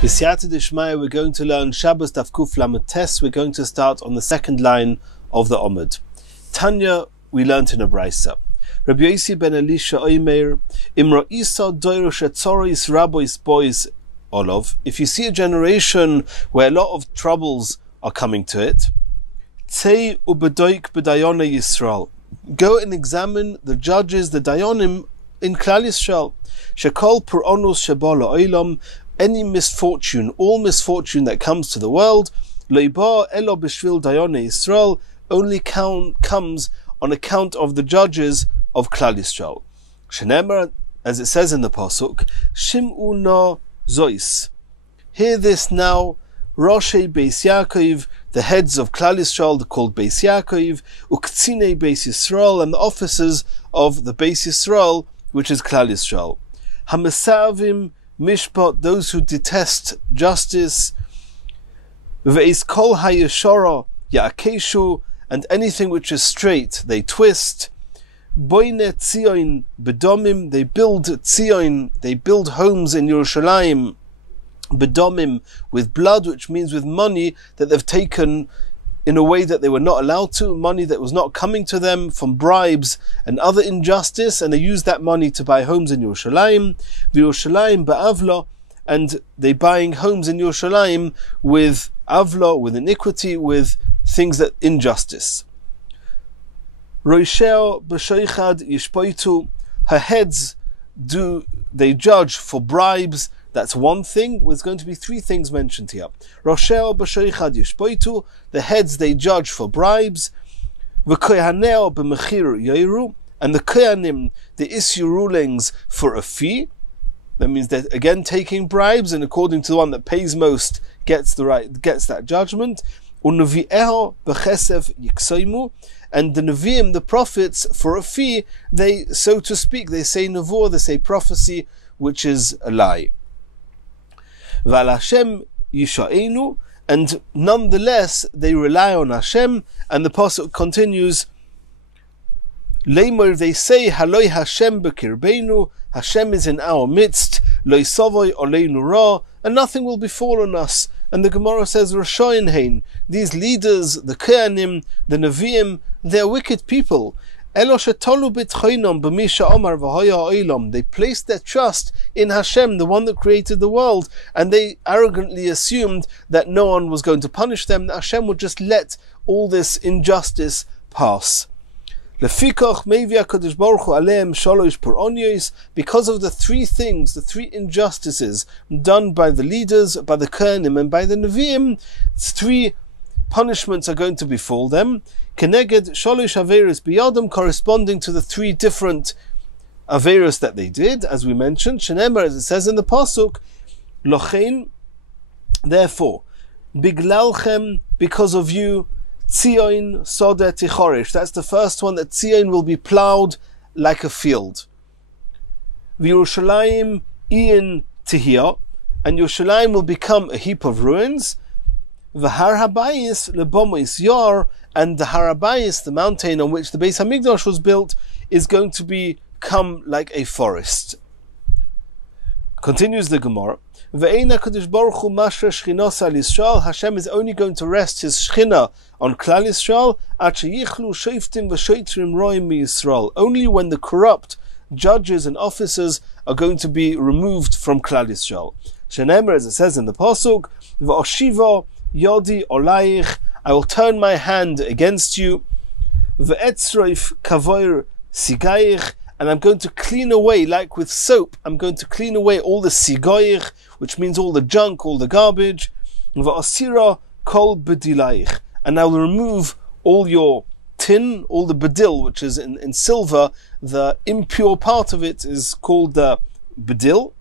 B'siyata d'shmaya, we're going to learn Shabbos Daf Kuf Lamed Tes. We're going to start on the second line of the Omid. Tanya, we learned in a Brisa. Rabbi Yosi ben Elisha Oimer, Imra Isa Doiro Shetzoris Rabbois Bois Olov. If you see a generation where a lot of troubles are coming to it, Tzei ubedoik b'dayone Yisrael. Go and examine the judges, the Dayonim in Klal Yisrael. Shekol Puronus Shebola Oilam. Any misfortune, all misfortune that comes to the world, Leiba Elo B'Shvil Dayone Yisrael, only comes on account of the judges of Klal Yisrael. Shenemar, as it says in the pasuk, Shim'u na zois. Hear this now, Roshei Beis Yaakov, the heads of Klal Yisrael, they're called Beis Yaakov, Uktzine Beis Yisrael, and the officers of the Beis Yisrael, which is Klal Yisrael. Hamesavim Mishpat, those who detest justice, Ve'is kol hayeshara ya'akeshu, and anything which is straight they twist. Boine tzion bedomim, they build tzion, they build homes in Yerushalayim, bedomim, with blood, which means with money that they've taken in a way that they were not allowed to, money that was not coming to them from bribes and other injustice, and they use that money to buy homes in Yerushalayim, Yerushalayim ba'avla, and they buying homes in Yerushalayim with avla, with iniquity, with things that injustice. Roisheo b'sheichad yishpoitu, her heads they judge for bribes. That's one thing. There's going to be three things mentioned here. Rosheo b'sheichad yishpoitu, the heads they judge for bribes. V'koyaneo b'mechir yoiru, and the koyanim they issue rulings for a fee. That means they're again taking bribes, and according to the one that pays most gets that judgment. Unevi'eho b'chesef yiksoimu, and the neviim, the prophets, for a fee, they, so to speak, they say nevuah, they say prophecy, which is a lie. V'al Hashem yisha'enu, and nonetheless they rely on Hashem, and the pasuk continues, Leimor, they say, Haloi Hashem b'kirbeinu, Hashem is in our midst, Loi sovoi oleinu ra, and nothing will befall on us. And the Gemara says, Rashoyin hein, these leaders, the Kohanim, the Nevi'im, they're wicked people. They placed their trust in Hashem, the one that created the world, and they arrogantly assumed that no one was going to punish them, that Hashem would just let all this injustice pass. Because of the three things, the three injustices done by the leaders, by the Kohanim and by the Nevi'im, three punishments are going to befall them. Keneged shalosh averos biyadam, corresponding to the three different averos that they did, as we mentioned. Shenemar, as it says in the pasuk, lochein, therefore, biglalchem, because of you, tzion soda tichorish. That's the first one, that tzion will be plowed like a field. V'Yerushalayim iyin tihiyah, and Yerushalayim will become a heap of ruins. V'har habayis lebomois yar, and the Har Habayis, the mountain on which the Beis Hamikdash was built, is going to become like a forest. Continues the Gemara. Ve'ein HaKadosh Baruch Hu mashra shchinos al Yisrael. Hashem is only going to rest His Shechina on Klal Yisrael. At sheyichlu shoftim v'shoitrim roim miYisrael. Only when the corrupt judges and officers are going to be removed from Klal Yisrael. Shenemer, as it says in the pasuk, v'oshiva yodi olayich, I will turn my hand against you, ve'etzroif kavoir sigayich, and I'm going to clean away, like with soap, I'm going to clean away all the sigayich, which means all the junk, all the garbage, ve'asira kol bedilayich, and I will remove all your tin, all the bedil, which is in silver, the impure part of it is called the bedil.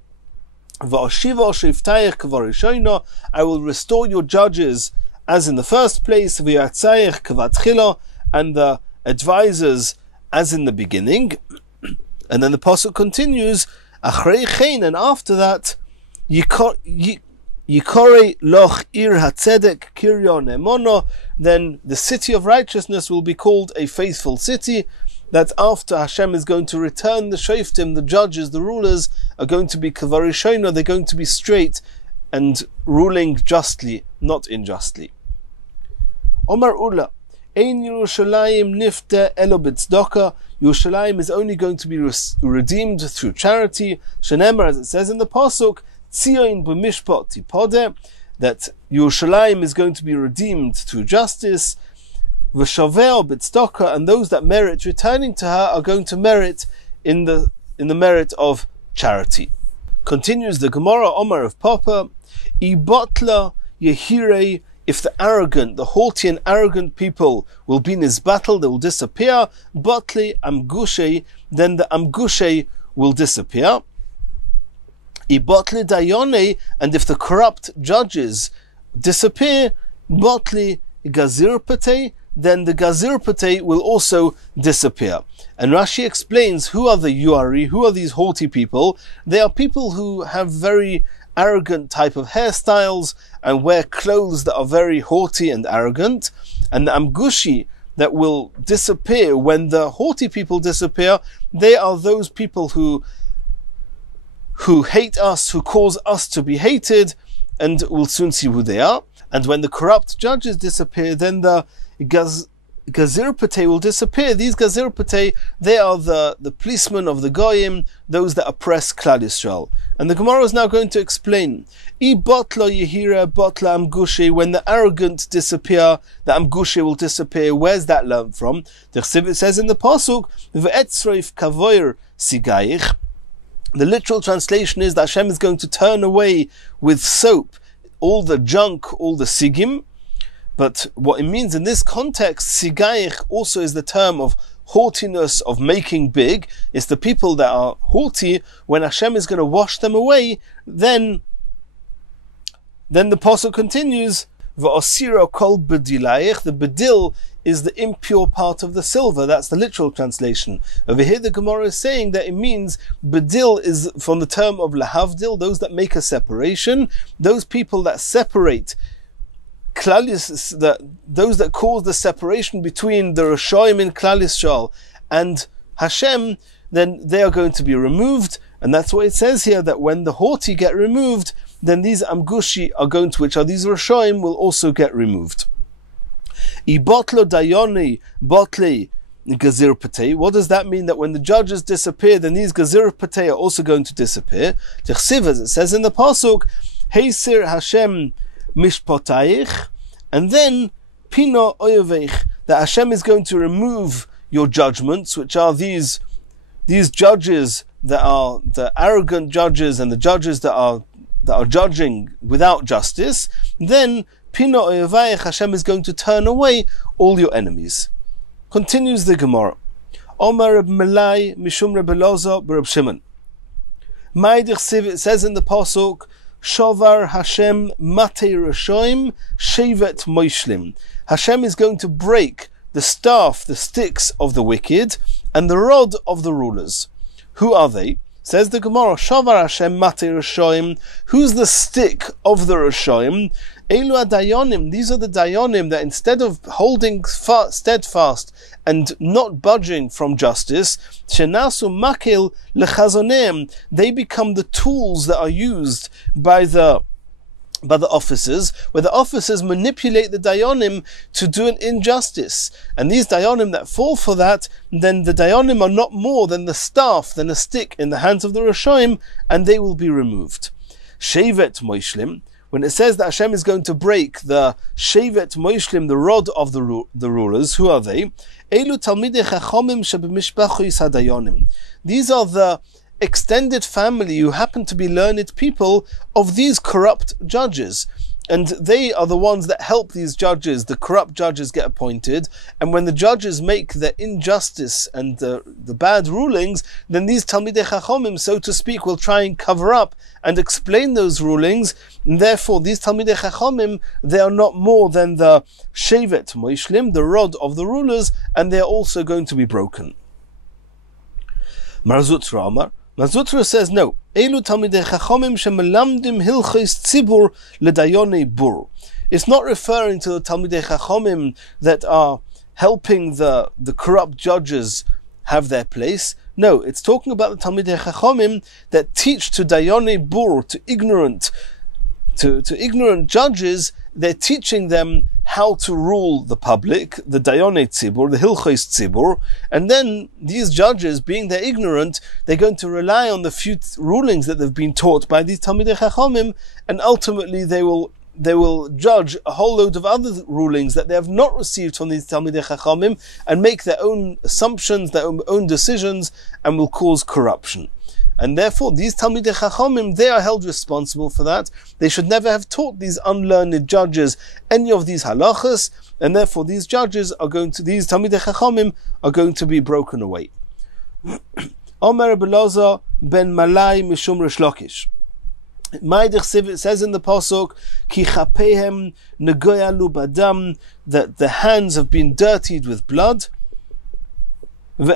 Ve'ashiva sheftayich kavarishoina, I will restore your judges as in the first place, v'yatzayich kavatchila, and the advisors as in the beginning. And then the pasuk continues, achrei chen, and after that, yikore loch ir hatzedek kiryon emono, then the city of righteousness will be called a faithful city. That after Hashem is going to return the shoftim, the judges, the rulers are going to be kavarishona, they're going to be straight and ruling justly, not unjustly. Omar Ula, Ein Yerushalayim nifte elo b'tzedakah. Yerushalayim is only going to be redeemed through charity. Shenemar, as it says in the pasuk, Tzion b'mishpat tipodeh, that Yerushalayim is going to be redeemed through justice. V'shaveo b'tzedakah, and those that merit returning to her are going to merit in the merit of charity. Continues the Gemara, Omar of Papa, Ibotla Yehirei, if the arrogant, the haughty and arrogant people will be in his battle, they will disappear. Botli Amgushe, then the Amgushe will disappear. Ibotli Dayone, and if the corrupt judges disappear, Botli Gazirpate, then the Gazirpate will also disappear. And Rashi explains who are the Yuari, who are these haughty people. They are people who have very arrogant type of hairstyles and wear clothes that are very haughty and arrogant. And the Amgushi that will disappear when the haughty people disappear, they are those people who hate us, who cause us to be hated, and we'll soon see who they are. And when the corrupt judges disappear, then the Gazirpate will disappear. These Gazirpate, they are the policemen of the Goyim, those that oppress Klal Yisrael. And the Gemara is now going to explain. I botla yehira botla amgushe, when the arrogant disappear, the amgushe will disappear. Where's that learned from? The Chsivit says in the pasuk, V'etzroif kavoir sigayich. The literal translation is that Hashem is going to turn away with soap all the junk, all the sigim. But what it means in this context, sigayich also is the term of haughtiness, of making big. It's the people that are haughty. When Hashem is going to wash them away, then the pasuk continues, V'osira kol bedilayich. The bedil is the impure part of the silver. That's the literal translation. Over here the Gemara is saying that it means bedil is from the term of lahavdil, those that make a separation, those people that separate those that cause the separation between the Rishoyim in Klal Yisrael and Hashem, then they are going to be removed. And that's what it says here, that when the haughty get removed, then these Amgushi are going to, which are these Rishoyim, will also get removed. Ibotlo dayoni botle gazirpate. What does that mean? That when the judges disappear, then these gazirpate are also going to disappear. Tichsiv, as it says in the pasuk, Heisir Hashem mishpotayich, and then pino oyeveich, that Hashem is going to remove your judgments, which are these judges that are the arrogant judges and the judges that are judging without justice. Then pino oyeveich, Hashem is going to turn away all your enemies. Continues the Gemara. Omar Reb Melai mishum Reb Elazar b'Reb Shimon. It says in the pasuk, Shovar Hashem Matei Rashoim Shevet Moishlim. Hashem is going to break the staff, the sticks of the wicked, and the rod of the rulers. Who are they? Says the Gemara, Shovar Hashem Matei Rashoim. Who's the stick of the Rashoim? Elu Dayanim. These are the Dayanim that instead of holding steadfast and not budging from justice, Shenasu Makil Lechazoneim, they become the tools that are used by the officers, where the officers manipulate the Dayanim to do an injustice. And these Dayanim that fall for that, then the Dayanim are not more than the staff, than a stick in the hands of the Rashoim, and they will be removed. Shevet Moishlim, when it says that Hashem is going to break the Shevet Moishlim, the rod of the rulers, who are they? Elu Talmidei Chachomim shebemishpachos hadayanim. These are the extended family who happen to be learned people of these corrupt judges. And they are the ones that help these judges, the corrupt judges, get appointed. And when the judges make the injustice and the bad rulings, then these Talmidei Chachomim, so to speak, will try and cover up and explain those rulings. And therefore, these Talmidei Chachomim, they are not more than the Shevet Moishlim, the rod of the rulers, and they are also going to be broken. Marzutra Amar. Marzutra says, no. Elu Talmidei Chachomim shemelamdim hilchos tzibur ledayonei bur. It's not referring to the Talmidei Chachomim that are helping the corrupt judges have their place. No, it's talking about the Talmidei Chachomim that teach to dayonei bur, to ignorant To ignorant judges, they're teaching them how to rule the public, the Dayonei Tzibur, the Hilchos Tzibur, and then these judges, being they're ignorant, they're going to rely on the few rulings that they've been taught by these Talmidei Chachamim, and ultimately they will judge a whole load of other rulings that they have not received from these Talmidei Chachamim, and make their own assumptions, their own decisions, and will cause corruption. And therefore, these Talmidei Chachamim, they are held responsible for that. They should never have taught these unlearned judges any of these halachas, and therefore these these Talmidei Chachamim are going to be broken away. Omer Belazar ben Malai mishum Rish Lakish. It says in the pasuk, Ki chapehem negoyalu badam, that the hands have been dirtied with blood, and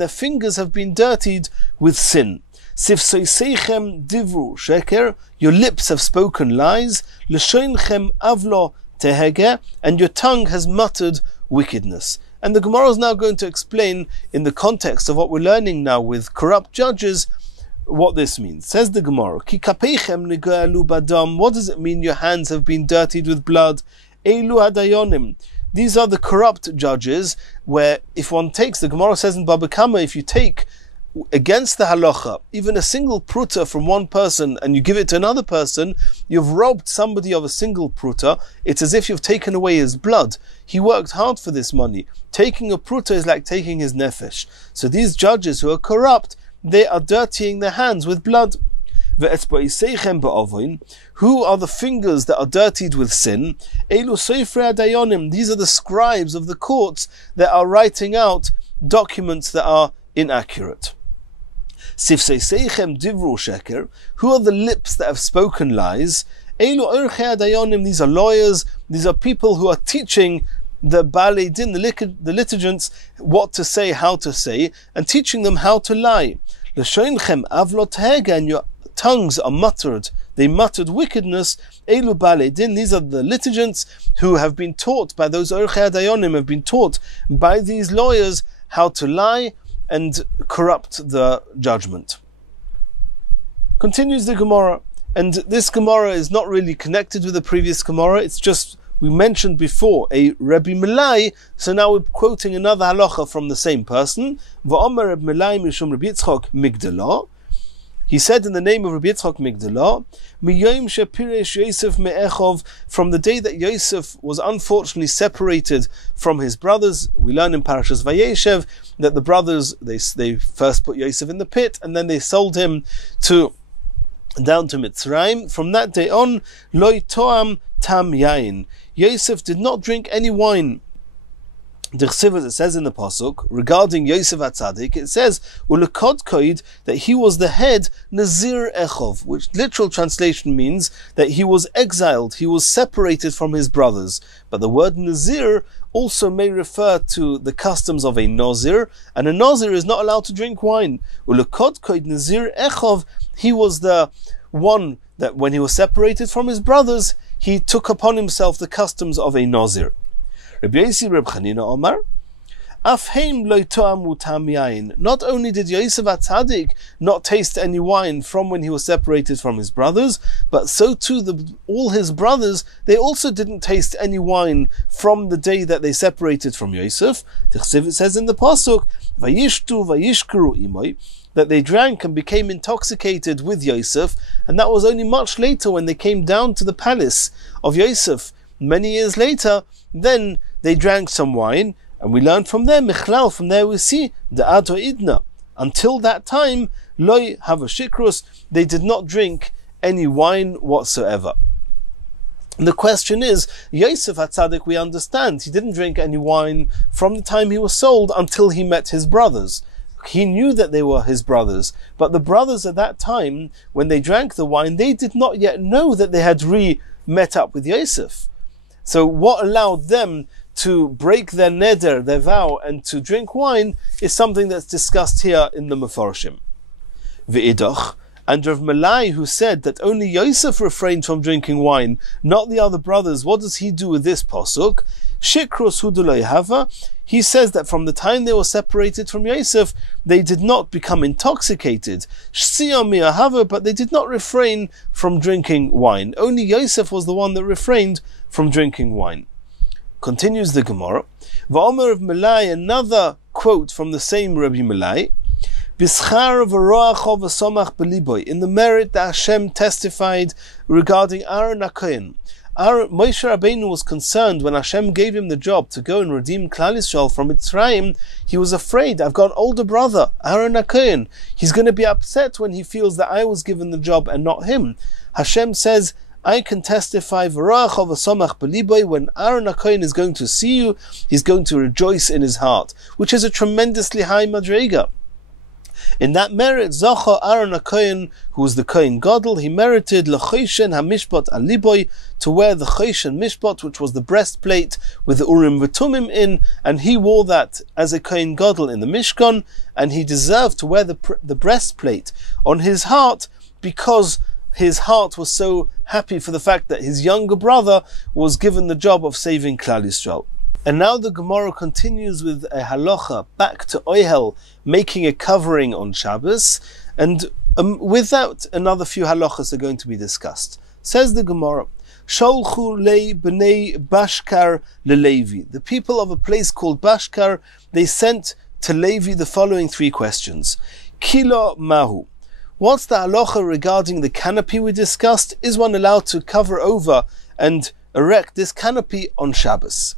their fingers have been dirtied with sin. Sifsoiseichem divru sheker, your lips have spoken lies. L'shoinchem avlo tehege, and your tongue has muttered wickedness. And the Gemara is now going to explain, in the context of what we're learning now with corrupt judges, what this means. Says the Gemara, Ki kapeichem negoyalu badam, what does it mean your hands have been dirtied with blood? Eilu hadayonim, these are the corrupt judges, where if one takes, the Gemara says in Baba Kama, if you take against the halacha even a single pruta from one person and you give it to another person, you've robbed somebody of a single pruta. It's as if you've taken away his blood. He worked hard for this money. Taking a pruta is like taking his nefesh. So these judges who are corrupt, they are dirtying their hands with blood. Who are the fingers that are dirtied with sin? These are the scribes of the courts that are writing out documents that are inaccurate. Who are the lips that have spoken lies? These are lawyers, these are people who are teaching the Baalei Din, the litigants, what to say, how to say, and teaching them how to lie. And your tongues are muttered, they muttered wickedness. Elu Baalei Din, these are the litigants who have been taught by those Orchei Dayanim, have been taught by these lawyers how to lie and corrupt the judgment. Continues the Gemara, and this Gemara is not really connected with the previous Gemara, it's just, we mentioned before, a Rabbi Milai, so now we're quoting another halacha from the same person. V'omer Rabbi Milai mishum Rabbi Yitzchak Migdalah. He said in the name of Rabbi Yitzchak Migdalah, Miyom shepiresh Yosef me'echov, from the day that Yosef was unfortunately separated from his brothers. We learn in Parashas Vayeshev that the brothers, they first put Yosef in the pit, and then they sold him down to Mitzrayim. From that day on, loy toam tam yain, Yosef did not drink any wine. Dechsiv, as it says in the pasuk regarding Yosef HaTzadik, it says ulekod koid, that he was the head nazir echov, which literal translation means that he was exiled, he was separated from his brothers. But the word nazir also may refer to the customs of a nazir, and a nazir is not allowed to drink wine. Ulekod koid nazir echov, he was the one that when he was separated from his brothers, he took upon himself the customs of a nazir. Rabbi Yossi Reb Chanina Omar, Afheim lo toamu tam yain. Not only did Yosef HaTzadik not taste any wine from when he was separated from his brothers, but so too all his brothers, they also didn't taste any wine from the day that they separated from Yosef. It says in the pasuk, Vayishtu vayishkuru imoy, that they drank and became intoxicated with Yosef, and that was only much later when they came down to the palace of Yosef. Many years later, then they drank some wine, and we learn from there, Michlal, from there we see, the Ato Idna. Until that time, Loi Hava Shikrus, they did not drink any wine whatsoever. And the question is, Yosef HaTzadik, we understand, he didn't drink any wine from the time he was sold until he met his brothers. He knew that they were his brothers, but the brothers at that time, when they drank the wine, they did not yet know that they had met up with Yosef. So what allowed them to break their neder, their vow, and to drink wine is something that's discussed here in the Mefarshim. V'idach, And Rav Malai, who said that only Yosef refrained from drinking wine, not the other brothers, what does he do with this pasuk? Shikros hudulay hava. He says that from the time they were separated from Yosef, they did not become intoxicated. Shsiyam hava, but they did not refrain from drinking wine. Only Yosef was the one that refrained from drinking wine. Continues the Gemara. Va'omer of Malai, another quote from the same Rabbi Malai. In the merit that Hashem testified regarding Aaron HaKohen. Moshe Rabbeinu was concerned when Hashem gave him the job to go and redeem Klal Yisrael from Mitzrayim. He was afraid, I've got an older brother, Aaron HaKohen. He's going to be upset when he feels that I was given the job and not him. Hashem says, I can testify when Aaron HaKohen is going to see you, he's going to rejoice in his heart, which is a tremendously high madrega. In that merit, Zacha Aaron HaKohen, who was the Kohen Gadol, he merited L'choishen HaMishpat Aliboy, to wear the Choishen Mishpat, which was the breastplate with the Urim V'Tumim in, and he wore that as a Kohen Gadol in the Mishkan, and he deserved to wear the breastplate on his heart because his heart was so happy for the fact that his younger brother was given the job of saving Klal Yisrael. And now the Gemara continues with a halacha back to Ohel, making a covering on Shabbos, and with that another few halachas are going to be discussed. Says the Gemara, Sholchu le b'nei Bashkar leLevi. The people of a place called Bashkar, they sent to Levi the following three questions. Kilo mahu. What's the halacha regarding the canopy we discussed? Is one allowed to cover over and erect this canopy on Shabbos?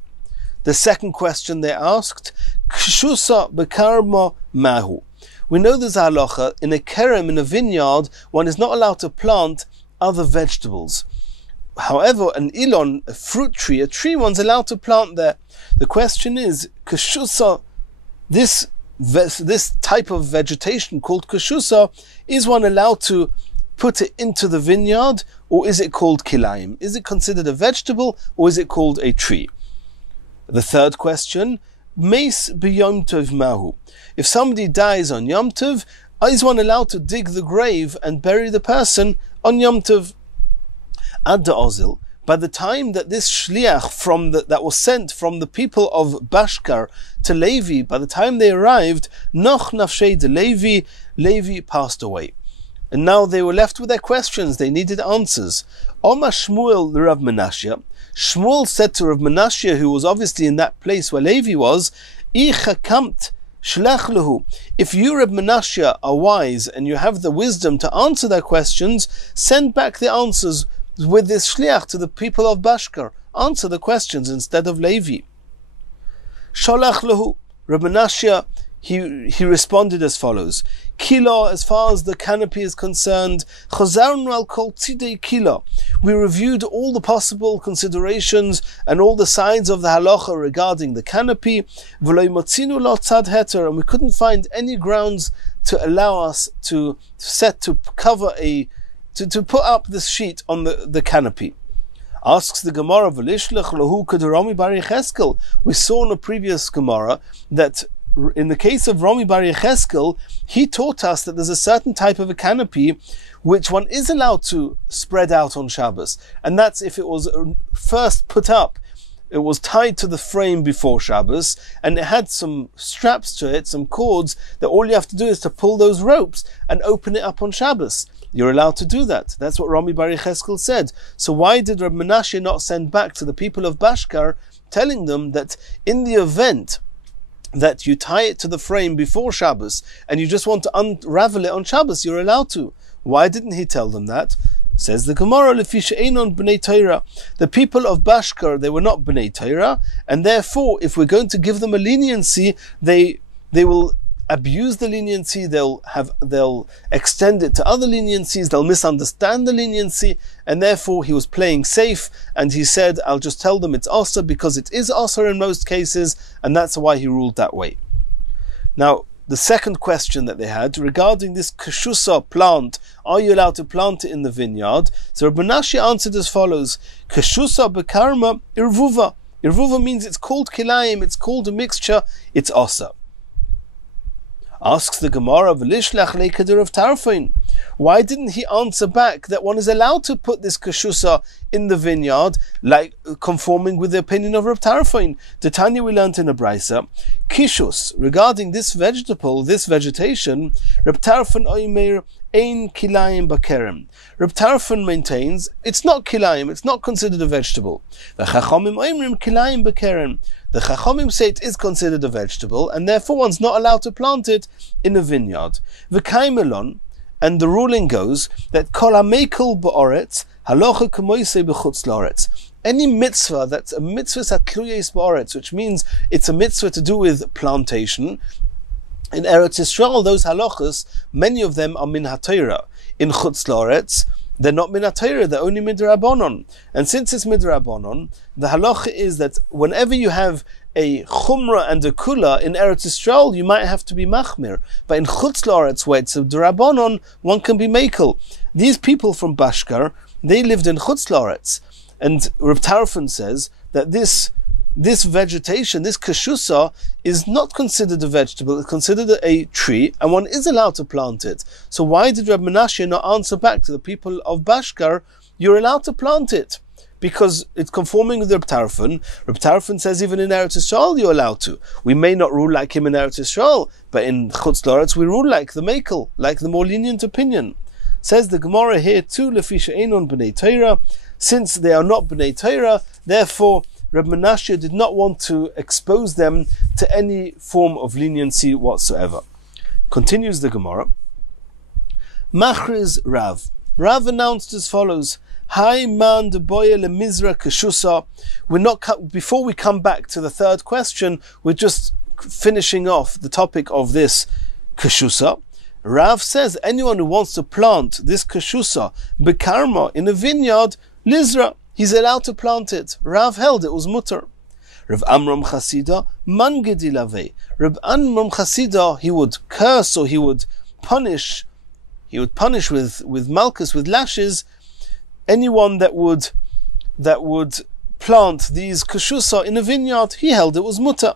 The second question they asked, Kshusa bekarma mahu. We know there's a halacha, in a kerem, in a vineyard, one is not allowed to plant other vegetables. However, an ilon, a fruit tree, a tree one's allowed to plant there. The question is, Kshusa, this type of vegetation called Kshusa, is one allowed to put it into the vineyard, or is it called kilayim? Is it considered a vegetable, or is it called a tree? The third question, Meis b'Yom Tov mahu. If somebody dies on Yom Tov, is one allowed to dig the grave and bury the person on Yom Tov? Ad da'ozil. By the time that this shliach that was sent from the people of Bashkar to Levi, by the time they arrived, Noch nafshei de Levi passed away. And now they were left with their questions, they needed answers. Omar Shmuel the Rav Menashe. Shmuel said to Rav Menashe, who was obviously in that place where Levi was, Ichakamt shlech lehu. If you, Rav Menashe, are wise and you have the wisdom to answer their questions, send back the answers with this shliach to the people of Bashkar. Answer the questions instead of Levi. Sholach lehu. Rav Menashe, he responded as follows. Kilo, as far as the canopy is concerned, Chazarnu al kol tzidei kilo. We reviewed all the possible considerations and all the sides of the halacha regarding the canopy. V'lo motzinu lo tzad heter, and we couldn't find any grounds to allow us to put up this sheet on the canopy. Asks the Gemara, V'lishlech lahu k'derami bar Yecheskel. We saw in a previous Gemara that in the case of Rami bar Yecheskel, he taught us that there's a certain type of a canopy which one is allowed to spread out on Shabbos, and that's if it was first put up, it was tied to the frame before Shabbos, and it had some straps to it, some cords, that all you have to do is to pull those ropes and open it up on Shabbos. You're allowed to do that. That's what Rami bar Yecheskel said. So why did Rab Menashe not send back to the people of Bashkar, telling them that in the event that you tie it to the frame before Shabbos and you just want to unravel it on Shabbos, you're allowed to? Why didn't he tell them that? Says the Gemara, the people of Bashkar, they were not B'nai Torah, and therefore if we're going to give them a leniency, they will abuse the leniency, they'll extend it to other leniencies, they'll misunderstand the leniency, and therefore he was playing safe, and he said, I'll just tell them it's Asa because it is Asa in most cases, and that's why he ruled that way. Now, the second question that they had regarding this Keshusa plant, are you allowed to plant it in the vineyard? So Rabbi Menashe answered as follows, Keshusa bekarma irvuva. Irvuva means it's called kilayim, it's called a mixture, it's Asa. Asks the Gemara, V'lishlach leikadir of tarfin. Why didn't he answer back that one is allowed to put this kashusa in the vineyard, like conforming with the opinion of Reb Tarfon? The Tanya we learned in a brisa, kishus, regarding this vegetable, this vegetation, Reb Tarfon oimer ein kilayim bakerem. Reb Tarfon maintains it's not kilayim, it's not considered a vegetable. The chachamim oimrim kilayim bakerem. The chachamim say it is considered a vegetable, and therefore one's not allowed to plant it in a vineyard. V'kaimelon, and the ruling goes that kol hamekel ba'oretz halacha k'moisei b'chutz la'oretz. Any mitzvah that's a mitzvah satluyes ba'oretz, which means it's a mitzvah to do with plantation, in Eretz Yisrael, those halachas, many of them are min haTorah. In chutz la'oretz, they're not min haTorah, they're only midrabanon. And since it's midrabanon, the halacha is that whenever you have a chumrah and a kula in Eretz Yisrael, you might have to be machmir. But in chutz la'oretz, where it's a drabanon, one can be mekel. These people from Bashkar, they lived in chutz la'oretz. And Reb Tarfon says that this vegetation, this kashusa, is not considered a vegetable, it's considered a tree, and one is allowed to plant it. So why did Reb Menashe not answer back to the people of Bashkar, you're allowed to plant it? Because it's conforming with Reb Tarfon. Reb Tarfon says even in Eretz Yisrael you're allowed to. We may not rule like him in Eretz Yisrael, but in Chutz La'aretz we rule like the Mekel, like the more lenient opinion. Says the Gemara here too, Lefi she'enon b'nei Torah, since they are not b'nei Torah, therefore Reb Menashe did not want to expose them to any form of leniency whatsoever. Continues the Gemara. Machriz Rav. Rav announced as follows: Hi man de boye le mizra kashusa. We're not, before we come back to the third question, we're just finishing off the topic of this kashusa. Rav says anyone who wants to plant this kashusa bekarma in a vineyard, lizra, he's allowed to plant it. Rav held it was mutter. Rav Amram Chasida man gedilave. Rav Amram Chasida, he would curse or he would punish with malchus, with lashes, anyone that would plant these kashusa in a vineyard. He held it was mutter.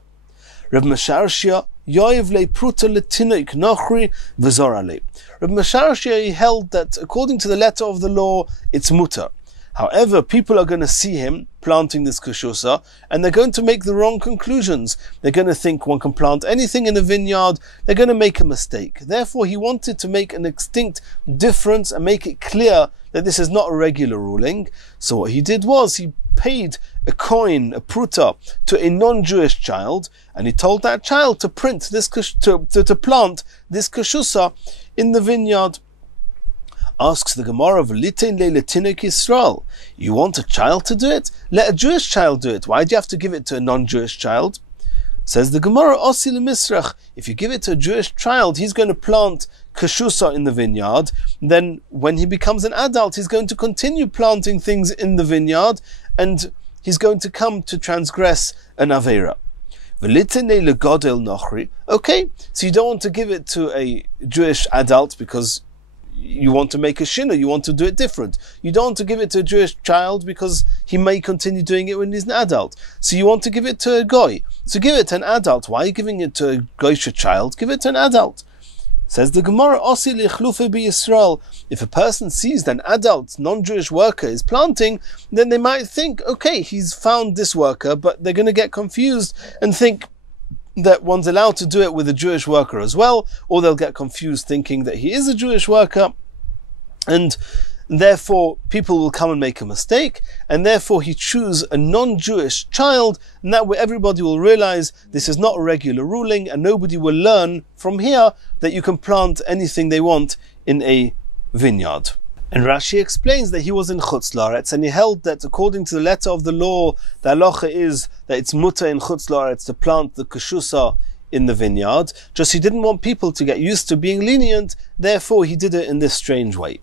Rav Masharshia yoiv le pruta letinoik nochri v'zorale. Rav Masharshia, he held that according to the letter of the law, it's mutter. However, people are going to see him planting this kashusa, and they're going to make the wrong conclusions. They're going to think one can plant anything in a vineyard. They're going to make a mistake. Therefore, he wanted to make an distinct difference and make it clear that this is not a regular ruling. So what he did was he paid a coin, a pruta, to a non-Jewish child, and he told that child to print this to plant this kashusa in the vineyard. Asks the Gemara of Litin Leiletinik Yisrael. You want a child to do it? Let a Jewish child do it. Why do you have to give it to a non-Jewish child? Says the Gemara, Osi Misrach. If you give it to a Jewish child, he's going to plant kashusa in the vineyard. Then when he becomes an adult, he's going to continue planting things in the vineyard, and he's going to come to transgress an Aveira. Okay, so you don't want to give it to a Jewish adult because you want to make a shina, you want to do it different. You don't want to give it to a Jewish child because he may continue doing it when he's an adult. So you want to give it to a goy. So give it to an adult. Why are you giving it to a goyish child? Give it to an adult. Says the Gemara, Osi lichlufe bi Yisrael. If a person sees that an adult, non-Jewish worker is planting, then they might think, okay, he's found this worker, but they're going to get confused and think that one's allowed to do it with a Jewish worker as well, or they'll get confused thinking that he is a Jewish worker, and therefore people will come and make a mistake, and therefore he choose a non-Jewish child, and that way everybody will realize this is not a regular ruling, and nobody will learn from here that you can plant anything they want in a vineyard. And Rashi explains that he was in Chutz La'aretz, and he held that according to the letter of the law, the halacha is that it's mutter in Chutz La'aretz to plant the kashusa in the vineyard. Just he didn't want people to get used to being lenient, therefore he did it in this strange way.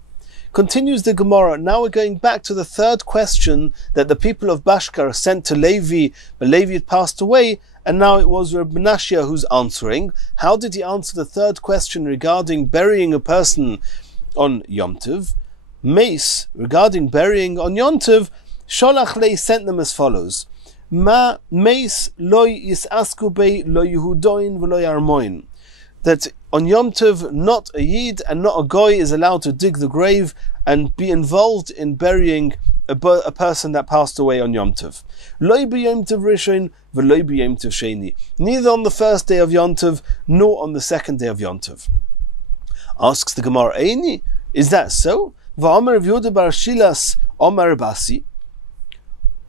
Continues the Gemara. Now we're going back to the third question that the people of Bashkar sent to Levi, but Levi had passed away, and now it was Reb Menashe who's answering. How did he answer the third question regarding burying a person on Yom Tov? Mace, regarding burying on Yom Tov, Sholach Lei sent them as follows: Ma Mace loy yisasku bei lo Yehudoin v'lo Yarmoin. that on Yom Tov, not a Yid and not a Goy is allowed to dig the grave and be involved in burying a person that passed away on Yom Tov. Loi b'Yom Tov Rishon v'loi b'Yom Tov Sheni. Neither on the first day of Yom Tov nor on the second day of Yom Tov. Asks the Gemara, Eini, is that so? V'Omer Rav Yehuda bar Shilas Omer Basi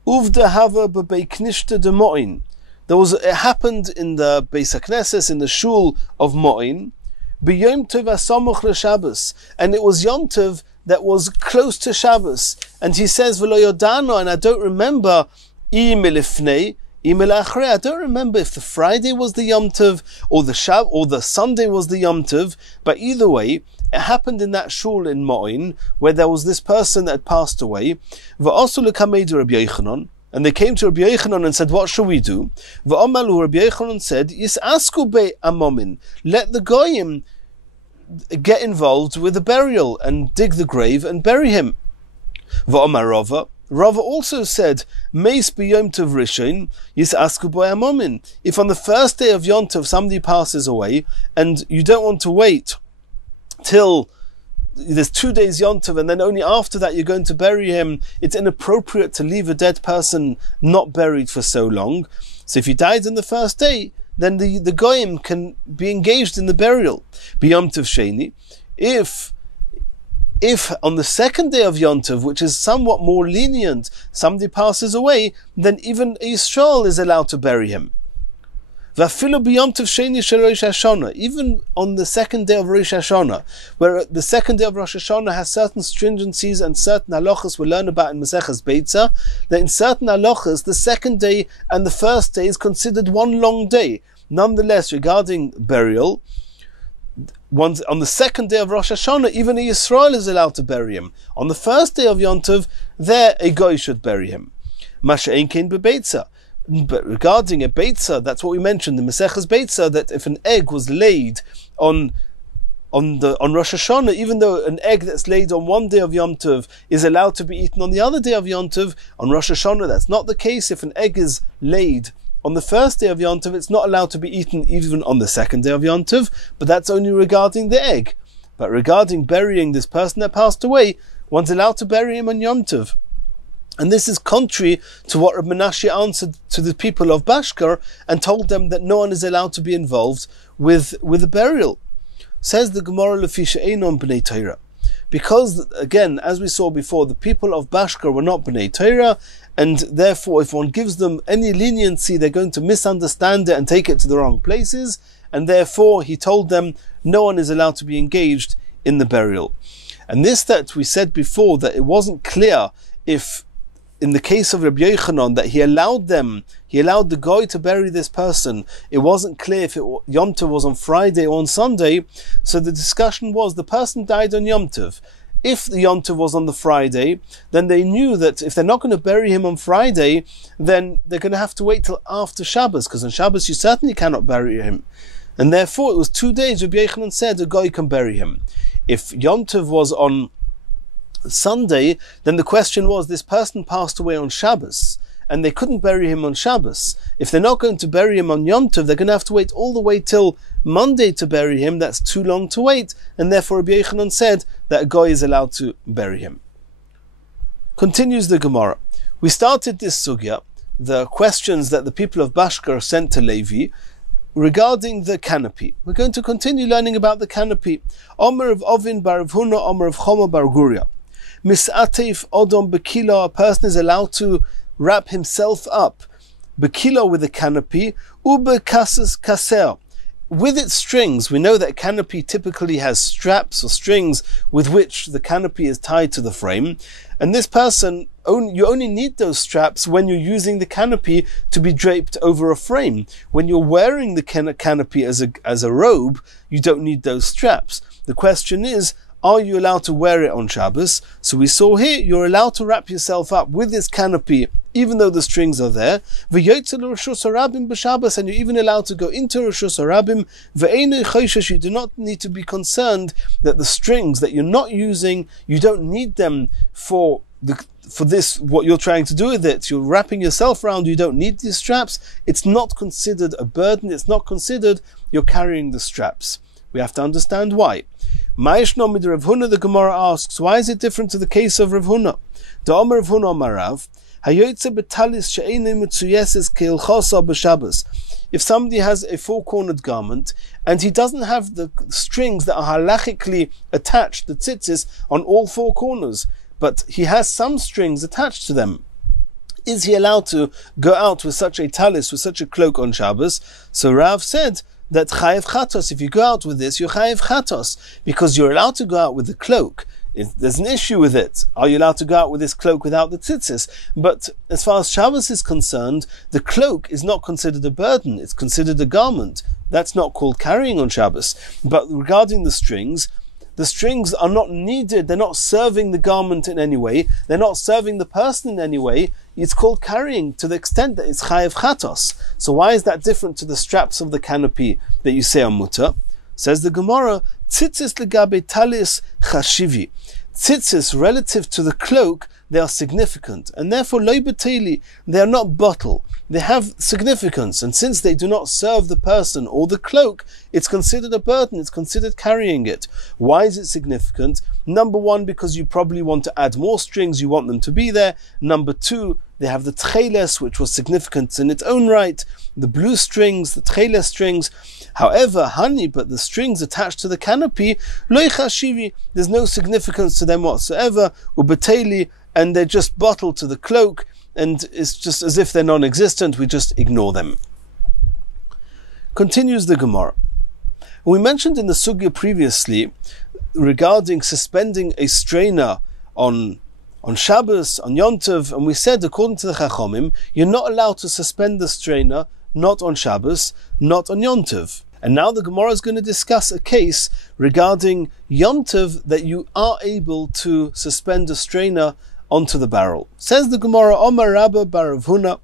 Uvda Hava b'Bei Knishta de Mo'in. It happened in the Beis HaKnesses, in the shul of Mo'in, b'Yom Tov asamuch l'Shabbos, and it was Yom Tov that was close to Shabbos. And he says, V'lo yodano, and I don't remember, I milifnei, I milachrei, I don't remember if the Friday was the Yom Tov, or the Sunday was the Yom Tov, but either way, it happened in that shul in Mo'in, where there was this person that had passed away, V'osu l'kameidu Rabbi Yochanan, and they came to Rabbi Yochanan and said, what shall we do? V'omalu, Rabbi Yochanan said, Yis'asku be amomin, let the goyim get involved with the burial and dig the grave and bury him. V'omar Rava, Rava also said, Meis b'Yom Tov Rishon, Yis'asku be amomin. If on the first day of Yom Tov somebody passes away and you don't want to wait till there's 2 days Yom Tov and then only after that you're going to bury him, it's inappropriate to leave a dead person not buried for so long. So if he died on the first day, then the goyim can be engaged in the burial. B'Yom Tov Sheni, if on the second day of Yom Tov, which is somewhat more lenient, somebody passes away, then even Yisrael is allowed to bury him. Even on the second day of Rosh Hashanah, where the second day of Rosh Hashanah has certain stringencies and certain halachas we'll learn about in Masechas Beitza, that in certain halachas, the second day and the first day is considered one long day. Nonetheless, regarding burial, on the second day of Rosh Hashanah, even a Yisrael is allowed to bury him. On the first day of Yom Tov, there a Goy should bury him. Masha ein kein bebeitza. But regarding a beitza, that's what we mentioned in Masechas Beitza, that if an egg was laid on Rosh Hashanah, even though an egg that's laid on one day of Yom Tov is allowed to be eaten on the other day of Yom Tov, on Rosh Hashanah that's not the case. If an egg is laid on the first day of Yom Tov, it's not allowed to be eaten even on the second day of Yom Tov, but that's only regarding the egg. But regarding burying this person that passed away, one's allowed to bury him on Yom Tov. And this is contrary to what Rabbi Menashe answered to the people of Bashkar and told them that no one is allowed to be involved with the burial. Says the Gemara, Lefisha Einon B'nei Torah. Because, again, as we saw before, the people of Bashkar were not B'nei Torah, and therefore if one gives them any leniency, they're going to misunderstand it and take it to the wrong places, and therefore he told them no one is allowed to be engaged in the burial. And this that we said before, that it wasn't clear if in the case of Rabbi Yochanan, that he allowed the Goy to bury this person. It wasn't clear if Yom Tov was on Friday or on Sunday, so the discussion was the person died on Yom Tov. If the Yom Tov was on the Friday, then they knew that if they're not going to bury him on Friday, then they're going to have to wait till after Shabbos, because on Shabbos you certainly cannot bury him. And therefore it was 2 days, Rabbi Yochanan said, a Goy can bury him. If Yom Tov was on Sunday, then the question was, this person passed away on Shabbos, and they couldn't bury him on Shabbos. If they're not going to bury him on Yom Tov, they're going to have to wait all the way till Monday to bury him. That's too long to wait, and therefore Rabbi Yochanan said that a Goy is allowed to bury him. Continues the Gemara. We started this sugya, the questions that the people of Bashkar sent to Levi, regarding the canopy. We're going to continue learning about the canopy. Omer of Ovin bar Rav Huna, Omer of Choma bar Guria. Mis'ateif odom bekilo, a person is allowed to wrap himself up, bekilo with a canopy, ube kaser, with its strings. We know that a canopy typically has straps or strings with which the canopy is tied to the frame, and this person, you only need those straps when you're using the canopy to be draped over a frame. When you're wearing the canopy as a robe, you don't need those straps. The question is, are you allowed to wear it on Shabbos? So we saw here, you're allowed to wrap yourself up with this canopy, even though the strings are there. And you're even allowed to go into Rosh Hashanah. You do not need to be concerned that the strings that you're not using, you don't need them for this, what you're trying to do with it. You're wrapping yourself around, you don't need these straps. It's not considered a burden, it's not considered you're carrying the straps. We have to understand why. Ma'ishno mid Rav Huna, the Gemara asks, why is it different to the case of Rav Huna? The Omer Rav Huna Marav, Hayotze betalis she'einei mitzuyeses keilchosa b'Shabbos. If somebody has a four-cornered garment and he doesn't have the strings that are halachically attached, the tzitzis, on all four corners, but he has some strings attached to them, is he allowed to go out with such a talis, with such a cloak on Shabbos? So Rav said that chayev chatos, if you go out with this, you're chayev chatos, because you're allowed to go out with the cloak. There's an issue with it. Are you allowed to go out with this cloak without the tzitzis? But as far as Shabbos is concerned, the cloak is not considered a burden. It's considered a garment. That's not called carrying on Shabbos. But regarding the strings are not needed. They're not serving the garment in any way. They're not serving the person in any way. It's called carrying to the extent that it's chayev chatos. So why is that different to the straps of the canopy that you say on mutter? Says the Gemara, tzitzis legabe talis chashivi. Tzitzis relative to the cloak, they are significant, and therefore lo beteli, they are not bottle. They have significance, and since they do not serve the person or the cloak, it's considered a burden, it's considered carrying it. Why is it significant? Number one, because you probably want to add more strings, you want them to be there. Number two, they have the tcheles, which was significant in its own right, the blue strings, the tcheles strings. However, but the strings attached to the canopy, lo chashivi, there's no significance to them whatsoever, ubeteli, and they're just bottled to the cloak, and it's just as if they're non-existent, we just ignore them. Continues the Gemara. We mentioned in the sugya previously regarding suspending a strainer on Shabbos, on Yom Tov, and we said, according to the Chachomim, you're not allowed to suspend the strainer, not on Shabbos, not on Yom Tov. And now the Gemara is going to discuss a case regarding Yom Tov that you are able to suspend a strainer onto the barrel. Says the Gemara, Omar Rabba bar Rav Huna,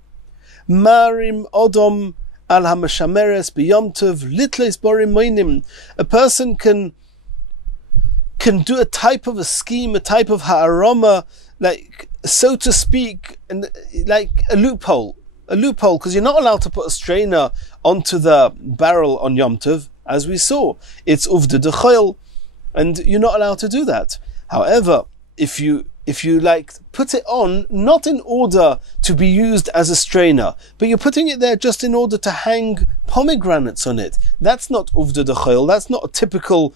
Marim Odom al hamashameres b'Yom Tov litles borim moinim. A person can do a type of a scheme, a type of ha'aroma, like, so to speak, and like a loophole, because you're not allowed to put a strainer onto the barrel on Yom Tov, as we saw. It's uvda dechoil, and you're not allowed to do that. However, if you like put it on, not in order to be used as a strainer, but you're putting it there just in order to hang pomegranates on it, that's not uvda dechoil, that's not a typical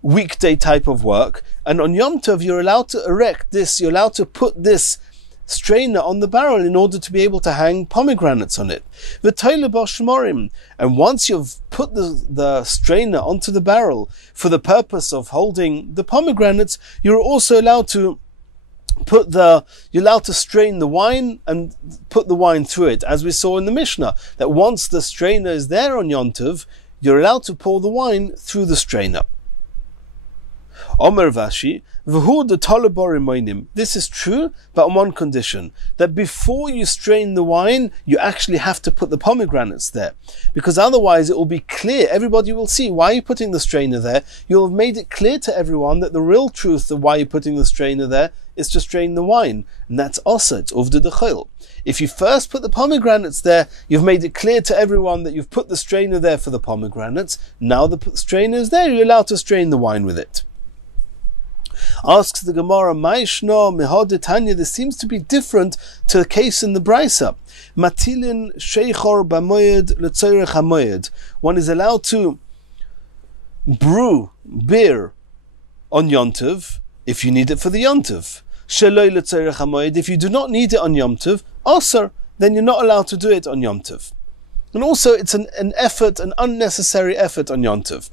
weekday type of work. And on Yom Tov, you're allowed to erect this, you're allowed to put this strainer on the barrel in order to be able to hang pomegranates on it. And once you've put the strainer onto the barrel for the purpose of holding the pomegranates, you're also allowed to you're allowed to strain the wine and put the wine through it, as we saw in the Mishnah, that once the strainer is there on Yom Tov, you're allowed to pour the wine through the strainer. Omer Vashi, this is true, but on one condition, that before you strain the wine, you actually have to put the pomegranates there, because otherwise it will be clear, everybody will see, why are you putting the strainer there? You'll have made it clear to everyone that the real truth of why you're putting the strainer there is to strain the wine, and that's also, it's uvda dechoil. If you first put the pomegranates there, you've made it clear to everyone that you've put the strainer there for the pomegranates, now the strainer is there, you're allowed to strain the wine with it. Asks the Gemara, Ma'ishno mehod Tanya, this seems to be different to the case in the Brisa. Matilin sheichor b'moed letzorech hamoed. One is allowed to brew beer on Yom Tov if you need it for the Yom Tov. Sheloi letzorech hamoed. If you do not need it on Yom Tov, also, then you're not allowed to do it on Yom Tov. And also, it's an effort, an unnecessary effort on Yom Tov.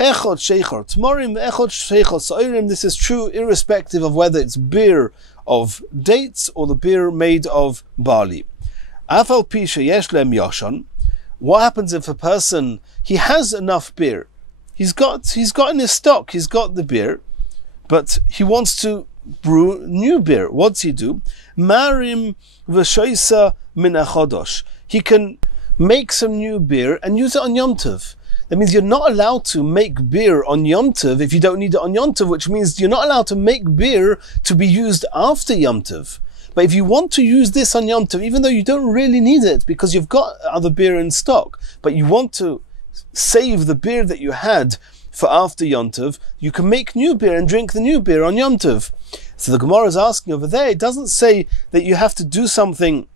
Echod sheichor tmorim, echod sheichor soirim. This is true irrespective of whether it's beer of dates or the beer made of barley. Afal pi sheyesh lehem yashon. What happens if a person, he has enough beer, he's got in his stock, he's got the beer, but he wants to brew new beer? What's he do? Marim v'shoisa min achodosh. He can make some new beer and use it on Yom Tov. That means you're not allowed to make beer on Yom Tov if you don't need it on Yom Tov, which means you're not allowed to make beer to be used after Yom Tov. But if you want to use this on Yom Tov, even though you don't really need it because you've got other beer in stock, but you want to save the beer that you had for after Yom Tov, you can make new beer and drink the new beer on Yom Tov. So the Gemara is asking over there, it doesn't say that you have to do something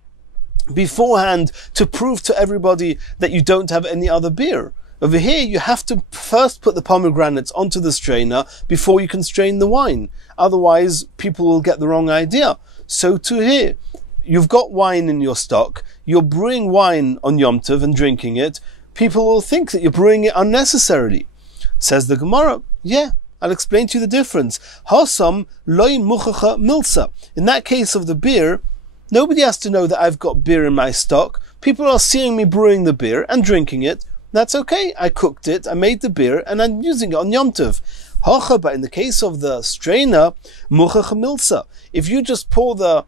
beforehand to prove to everybody that you don't have any other beer. Over here, you have to first put the pomegranates onto the strainer before you can strain the wine. Otherwise, people will get the wrong idea. So too here, you've got wine in your stock, you're brewing wine on Yom Tov and drinking it, people will think that you're brewing it unnecessarily. Says the Gemara, yeah, I'll explain to you the difference. Hasam loy muchacha milsa. In that case of the beer, nobody has to know that I've got beer in my stock. People are seeing me brewing the beer and drinking it. That's okay. I cooked it, I made the beer, and I'm using it on Yom Tov. Hacha, but in the case of the strainer, muchacha milsa. If you just pour the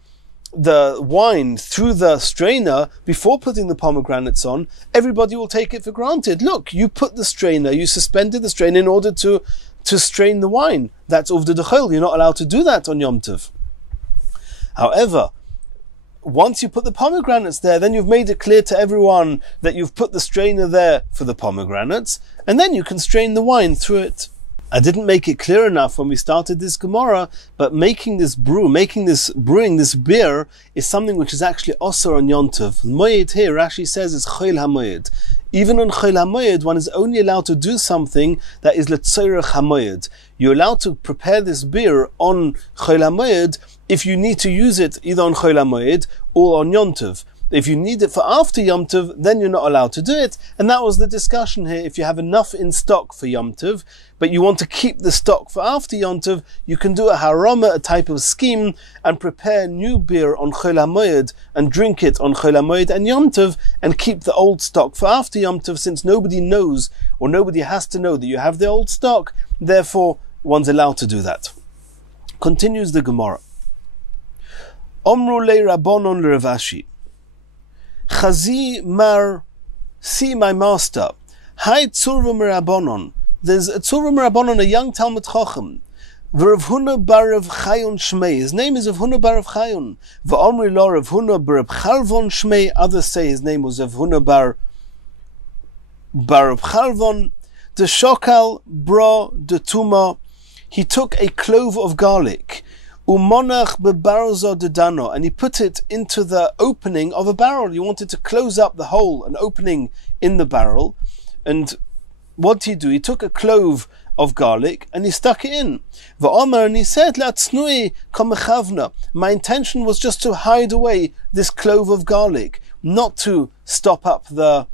wine through the strainer before putting the pomegranates on, everybody will take it for granted. Look, you put the strainer, you suspended the strainer in order to strain the wine. That's uvda d'chol. You're not allowed to do that on Yom Tov. However, once you put the pomegranates there, then you've made it clear to everyone that you've put the strainer there for the pomegranates, and then you can strain the wine through it. I didn't make it clear enough when we started this Gemara, but brewing this beer is something which is actually osur on Yom Tov. Moed here, Rashi says, is chol hamoed. Even on chol hamoed, one is only allowed to do something that is letzorech hamoed. You're allowed to prepare this beer on chol hamoed if you need to use it either on chol hamoed or on Yom Tov. If you need it for after Yom Tov, then you're not allowed to do it. And that was the discussion here. If you have enough in stock for Yom Tov, but you want to keep the stock for after Yom Tov, you can do a harama, a type of scheme, and prepare new beer on Chol HaMoed and drink it on Chol HaMoed and Yom Tov, and keep the old stock for after Yom Tov, since nobody knows, or nobody has to know that you have the old stock. Therefore, one's allowed to do that. Continues the Gemara. Omru le Rabbanon le Rav Ashi. Chazi mar, see my master. Hai tzurva merabonon. There's a tzurva merabonon, a young Talmud Chacham. V'Rav Huna bar Rav Chayon Shmei. His name is Rav Huna bar Rav Chayon. V'Omri lo Rav Huna bar Rav Chalvon Shmei. Others say his name was Rav Huna bar Rav Chalvon. The shokal bro de tuma. He took a clove of garlic. Umonach bebarzo de dano, and he put it into the opening of a barrel. He wanted to close up the hole, an opening in the barrel. And what did he do? He took a clove of garlic and he stuck it in. V'omer, and he said, Latsnui kamechavna. My intention was just to hide away this clove of garlic, not to stop up the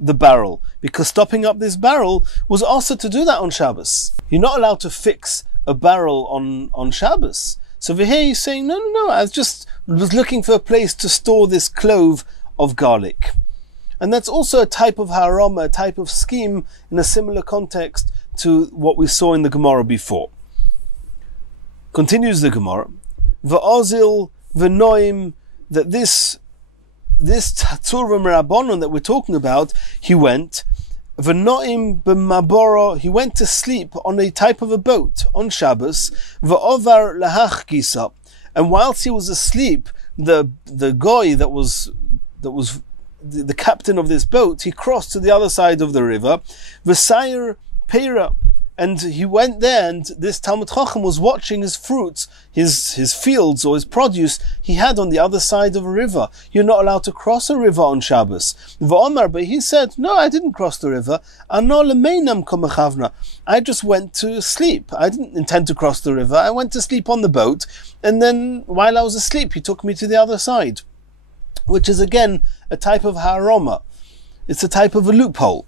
barrel, because stopping up this barrel was also to do that on Shabbos. You're not allowed to fix a barrel on Shabbos. So over here he's saying, no, I was looking for a place to store this clove of garlic. And that's also a type of harama, a type of scheme in a similar context to what we saw in the Gemara before. Continues the Gemara. V'ozil v'noim, that this tzurva merabonon that we're talking about, he went v'noim b'maboro, he went to sleep on a type of a boat on Shabbos. V'ovar lahach gisa, and whilst he was asleep, the guy that was the captain of this boat, he crossed to the other side of the river. V'sayer peira, and he went there, and this Talmud Chacham was watching his fruits, his fields or his produce he had on the other side of a river. You're not allowed to cross a river on Shabbos. V'omar, but he said, no, I didn't cross the river. Ano lemeinam kamechavna. I just went to sleep. I didn't intend to cross the river. I went to sleep on the boat, and then while I was asleep, he took me to the other side. Which is again a type of haroma. It's a type of a loophole.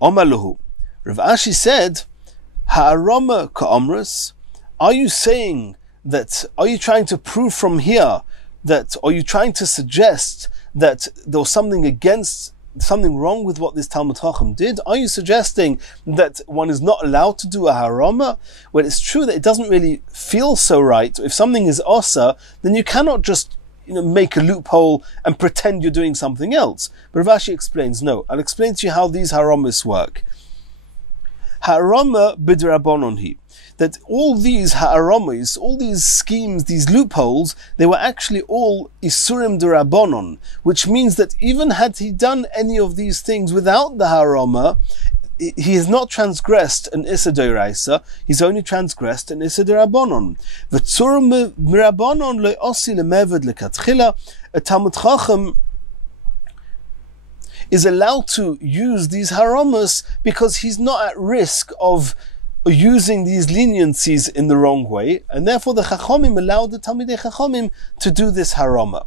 Omaluhu. Rav Ashi said, Ha'aroma ka'omrus. Are you saying that, are you trying to prove from here that, are you trying to suggest that there was something wrong with what this Talmud Chacham did? Are you suggesting that one is not allowed to do a haroma? Well, it's true that it doesn't really feel so right. If something is osa, then you cannot just make a loophole and pretend you're doing something else. But Rav Ashi explains, no, I'll explain to you how these haromas work. Harama b'drabonon hi, that all these ha'aramas, all these schemes, these loopholes, they were actually all isurim d'rabonon, which means that even had he done any of these things without the harama, he has not transgressed an Issa D'Oraisa, he's only transgressed an Issa D'Rabbanon. V'tzur m'Rabbanon lo osi lemeved lekatchila, a Talmud Chacham is allowed to use these haramas because he's not at risk of using these leniencies in the wrong way, and therefore the Chachamim allowed the Talmidei Chachamim to do this harama.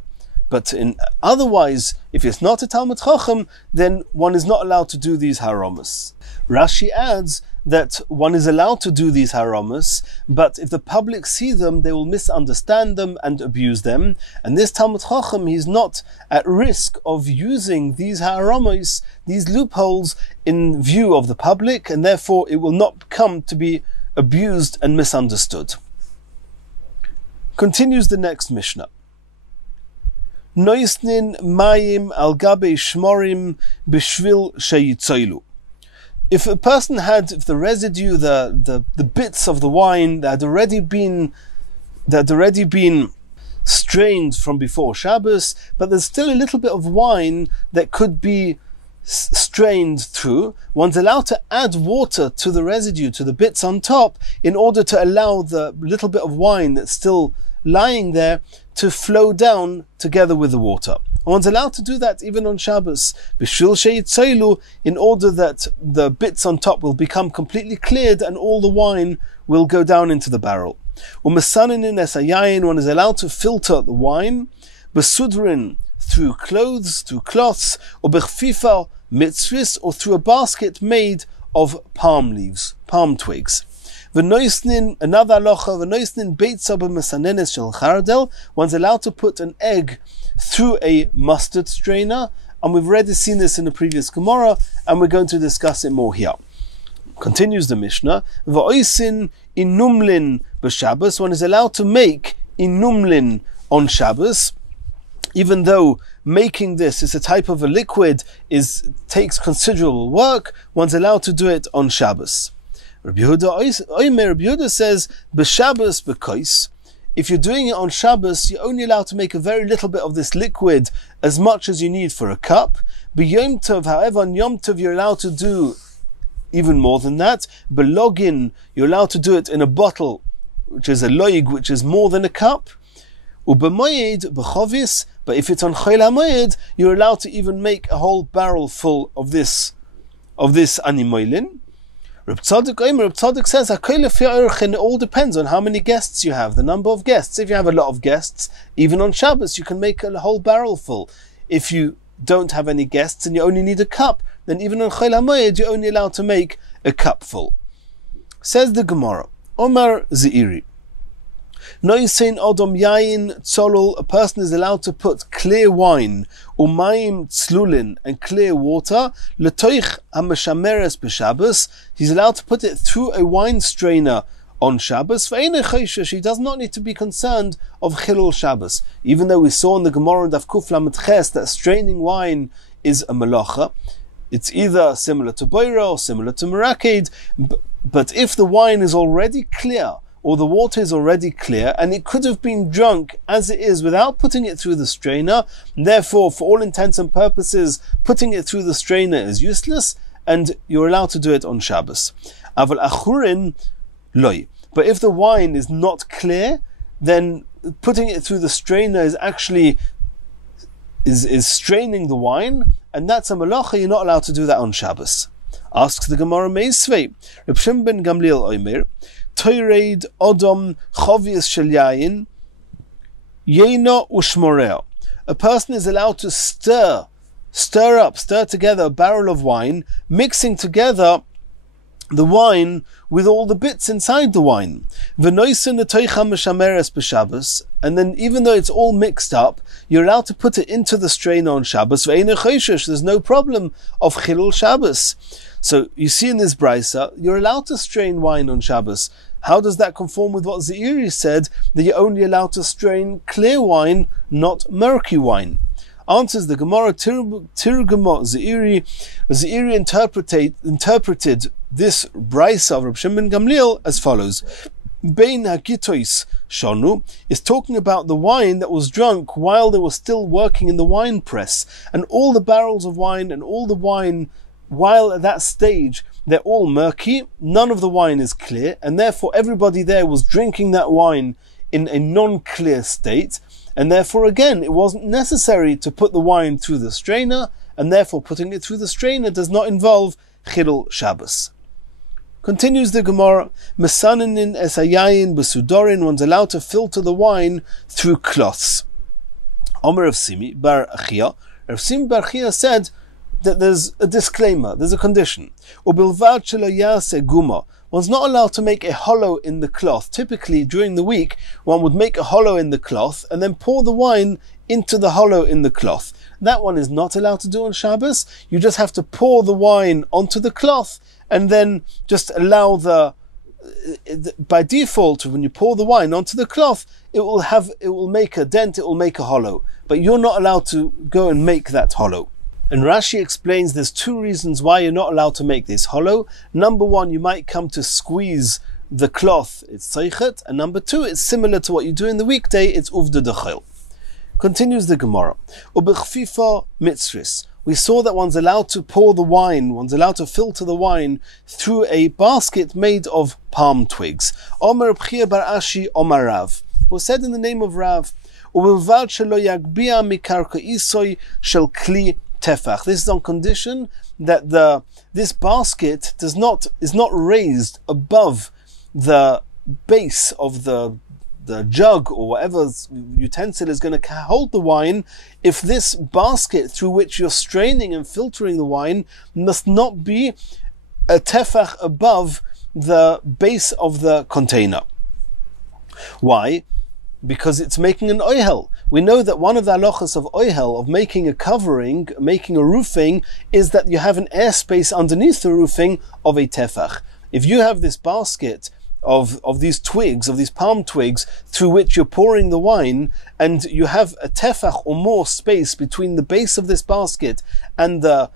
But otherwise, if it's not a Talmud Chacham, then one is not allowed to do these haramas. Rashi adds that one is allowed to do these haramas, but if the public see them, they will misunderstand them and abuse them. And this Talmud Chacham, he's not at risk of using these haramas, these loopholes, in view of the public, and therefore it will not come to be abused and misunderstood. Continues the next Mishnah. Noisnin mayim al gabe shmorim bishvil sheyitzoilu. If a person had, if the residue, the bits of the wine that had already been strained from before Shabbos, but there's still a little bit of wine that could be strained through, one's allowed to add water to the residue, to the bits on top, in order to allow the little bit of wine that's still lying there to flow down together with the water. One's allowed to do that even on Shabbos, in order that the bits on top will become completely cleared and all the wine will go down into the barrel. One is allowed to filter the wine, besudrin, through clothes, through cloths, or bechfifa mitzvahs, or through a basket made of palm leaves, palm twigs. Another halacha, one's allowed to put an egg through a mustard strainer, and we've already seen this in the previous Gemara, and we're going to discuss it more here. Continues the Mishnah, V'oisin inumlin b'Shabbos, one is allowed to make inumlin on Shabbos, even though making this is a type of a liquid takes considerable work, one's allowed to do it on Shabbos. Rabbi Yehuda says, b'Shabbos b'kois. If you're doing it on Shabbos, you're only allowed to make a very little bit of this liquid, as much as you need for a cup. B'Yom Tov, however, on Yom Tov you're allowed to do even more than that. B'Login, you're allowed to do it in a bottle, which is a loig, which is more than a cup. U'b'Moyed b'Chovis, but if it's on Chol HaMoyed, you're allowed to even make a whole barrel full of this animoilin. Reb Tzadok says, it all depends on how many guests you have, the number of guests. If you have a lot of guests, even on Shabbos, you can make a whole barrel full. If you don't have any guests and you only need a cup, then even on Chol HaMoed, you're only allowed to make a cup full. Says the Gemara, Omar Zeiri. Noisein Odom Yain Tzolul, a person is allowed to put clear wine, Umayim Tzlulin, and clear water, Letoich HaMeshameres b'Shabbos, he's allowed to put it through a wine strainer on Shabbos. He does not need to be concerned of Chilul Shabbos. Even though we saw in the Gemara in Daf Kuf Lamed Ches that straining wine is a malacha, it's either similar to Boira or similar to Meraked, but if the wine is already clear, or the water is already clear, and it could have been drunk as it is without putting it through the strainer, and therefore, for all intents and purposes, putting it through the strainer is useless, and you're allowed to do it on Shabbos. Aval achurin loy. But if the wine is not clear, then putting it through the strainer is actually is straining the wine, and that's a malacha. You're not allowed to do that on Shabbos. Asks the Gemara Meisvei, Reb Shimon ben Gamliel Omer, Toireid Odom Chovius Shel Yayin Yeino Ushmoreo. A person is allowed to stir together a barrel of wine, mixing together the wine with all the bits inside the wine. V'noisen etoicha meshameres b'Shabbos, and then even though it's all mixed up, you're allowed to put it into the strainer on Shabbos. Ve'eino choshesh, there's no problem of chilul Shabbos. So you see in this brisa, you're allowed to strain wine on Shabbos. How does that conform with what Zeiri said, that you're only allowed to strain clear wine, not murky wine? Answers the Gemara, Tirgumot Zeiri. Zeiri interpreted this brisa of Reb Shimon ben Gamliel as follows. Bein hagitois shonu is talking about the wine that was drunk while they were still working in the wine press, and all the barrels of wine and all the wine while at that stage they're all murky, none of the wine is clear, and therefore everybody there was drinking that wine in a non-clear state, and therefore again it wasn't necessary to put the wine through the strainer, and therefore putting it through the strainer does not involve Chilul Shabbos. Continues the Gemara, Mesaninin esayayin besudorin, one's allowed to filter the wine through cloths. Omer of Simi bar Achia, Rav Simi bar Achia said that there's a disclaimer, there's a condition. Ubilvad shelo yaseh guma, one's not allowed to make a hollow in the cloth. Typically during the week, one would make a hollow in the cloth and then pour the wine into the hollow in the cloth. That one is not allowed to do on Shabbos. You just have to pour the wine onto the cloth and then just allow by default, when you pour the wine onto the cloth, it will make a dent, it will make a hollow. But you're not allowed to go and make that hollow. And Rashi explains there's two reasons why you're not allowed to make this hollow. Number one, you might come to squeeze the cloth, it's tzaychet. And number two, it's similar to what you do in the weekday, it's uvda dechel. Continues the Gemara. Ubechfifa mitzris. We saw that one's allowed to pour the wine, one's allowed to filter the wine through a basket made of palm twigs. Omer B'chia bar Ashi Omer Rav. It was said in the name of Rav. Ubilvad shelo yagbia mikarka'isoi shel kli tefach. This is on condition that this basket is not raised above the base of the jug or whatever utensil is going to hold the wine. If this basket through which you're straining and filtering the wine must not be a tefach above the base of the container. Why? Because it's making an oihel. We know that one of the halachas of oihel, of making a covering, making a roofing, is that you have an airspace underneath the roofing of a tefach. If you have this basket of these twigs, of these palm twigs, through which you're pouring the wine, and you have a tefach or more space between the base of this basket and the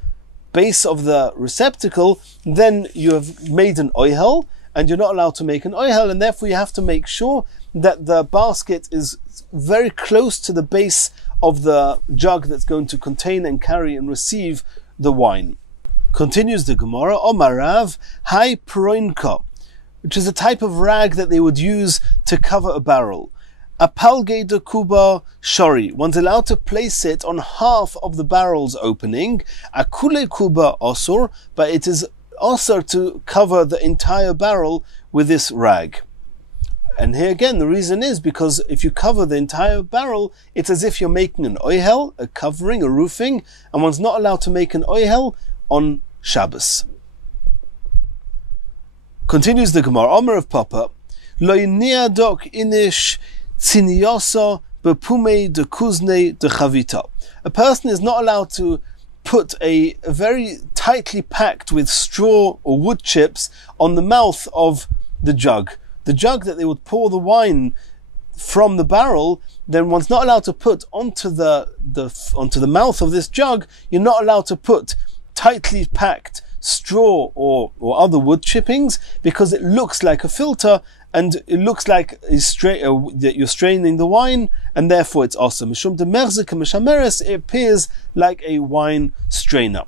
base of the receptacle, then you have made an oihel, and you're not allowed to make an oihel, and therefore you have to make sure that the basket is very close to the base of the jug that's going to contain and carry and receive the wine. Continues the Gemara, Omar Rav, Hai Proinka, which is a type of rag that they would use to cover a barrel. Apalge de kuba shori. One's allowed to place it on half of the barrel's opening. Akule kuba osur, but it is also to cover the entire barrel with this rag. And here again, the reason is because if you cover the entire barrel, it's as if you're making an oihel, a covering, a roofing, and one's not allowed to make an oihel on Shabbos. Continues the Gemara, Omer of Papa, Lo niadok inish tziniyosa bepume de kuzne de chavita. A person is not allowed to put a very tightly packed with straw or wood chips on the mouth of the jug. The jug that they would pour the wine from the barrel, then one's not allowed to put onto the mouth of this jug. You're not allowed to put tightly packed straw or other wood chippings, because it looks like a filter and it looks like that you're straining the wine, and therefore it's awesome. It appears like a wine strainer.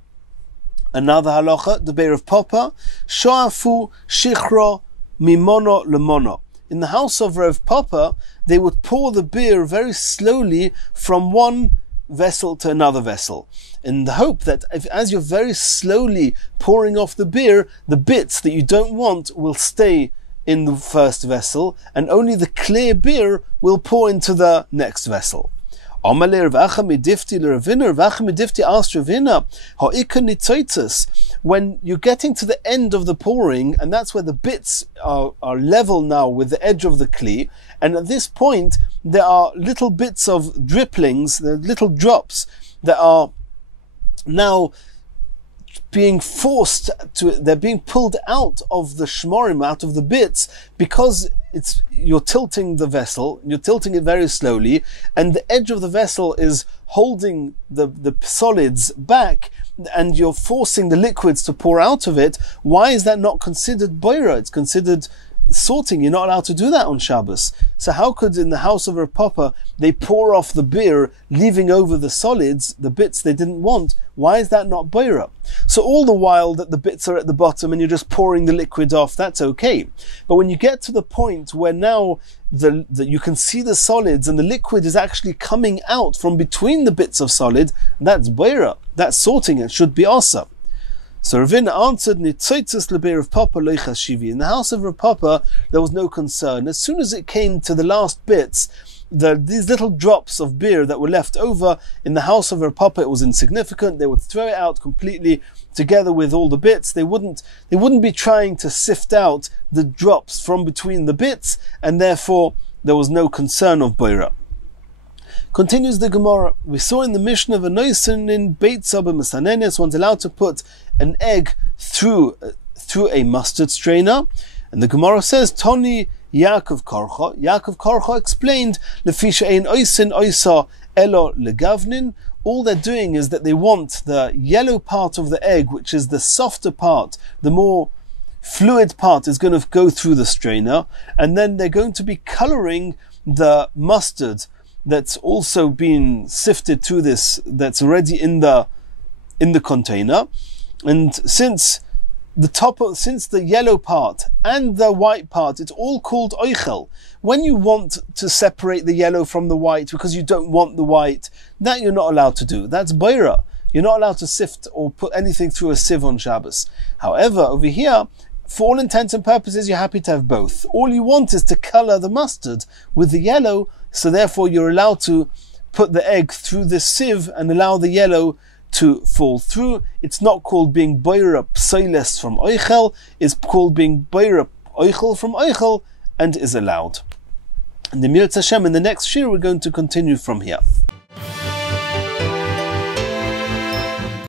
Another halacha, the bear of Papa, shoafu shichro mimono lemono. In the house of Rav Papa, they would pour the beer very slowly from one vessel to another vessel, in the hope that as you're very slowly pouring off the beer, the bits that you don't want will stay in the first vessel, and only the clear beer will pour into the next vessel. When you're getting to the end of the pouring, and that's where the bits are level now with the edge of the kli, and at this point there are little bits of dripplings, the little drops that are now being they're being pulled out of the shmorim, out of the bits, because you're tilting the vessel, you're tilting it very slowly, and the edge of the vessel is holding the solids back, and you're forcing the liquids to pour out of it. Why is that not considered boira? It's considered sorting, you're not allowed to do that on Shabbos. So how could in the house of Rav Papa they pour off the beer, leaving over the solids, the bits they didn't want? Why is that not boira? So all the while that the bits are at the bottom and you're just pouring the liquid off, that's okay. But when you get to the point where now you can see the solids and the liquid is actually coming out from between the bits of solid, that's boira. That's sorting. It should be asa. So Ravina answered, Nitzoitzes lebeir of Papa loichas shivi. In the house of Rav Papa, there was no concern. As soon as it came to the last bits, these little drops of beer that were left over, in the house of Rav Papa, it was insignificant. They would throw it out completely together with all the bits. They wouldn't be trying to sift out the drops from between the bits, and therefore there was no concern of boira. Continues the Gemara. We saw in the Mishnah of a noisin in Beitza b'Mesanenes, one's allowed to put an egg through a mustard strainer, and the Gemara says, Toni Yaakov Karcha. Yaakov Karcha explained, Lefisha ein oisin oisa elo legavnin. All they're doing is that they want the yellow part of the egg, which is the softer part, the more fluid part, is going to go through the strainer, and then they're going to be coloring the mustard that's also been sifted through this, that's already in the container. And since the yellow part and the white part, it's all called oichel. When you want to separate the yellow from the white because you don't want the white, that you're not allowed to do. That's boira. You're not allowed to sift or put anything through a sieve on Shabbos. However, over here, for all intents and purposes, you're happy to have both. All you want is to color the mustard with the yellow, so therefore you're allowed to put the egg through the sieve and allow the yellow to fall through. It's not called being boira psailes from oichel, it's called being boira oichel from oichel, and is allowed. And the Mirz Hashem, in the next shir, we're going to continue from here.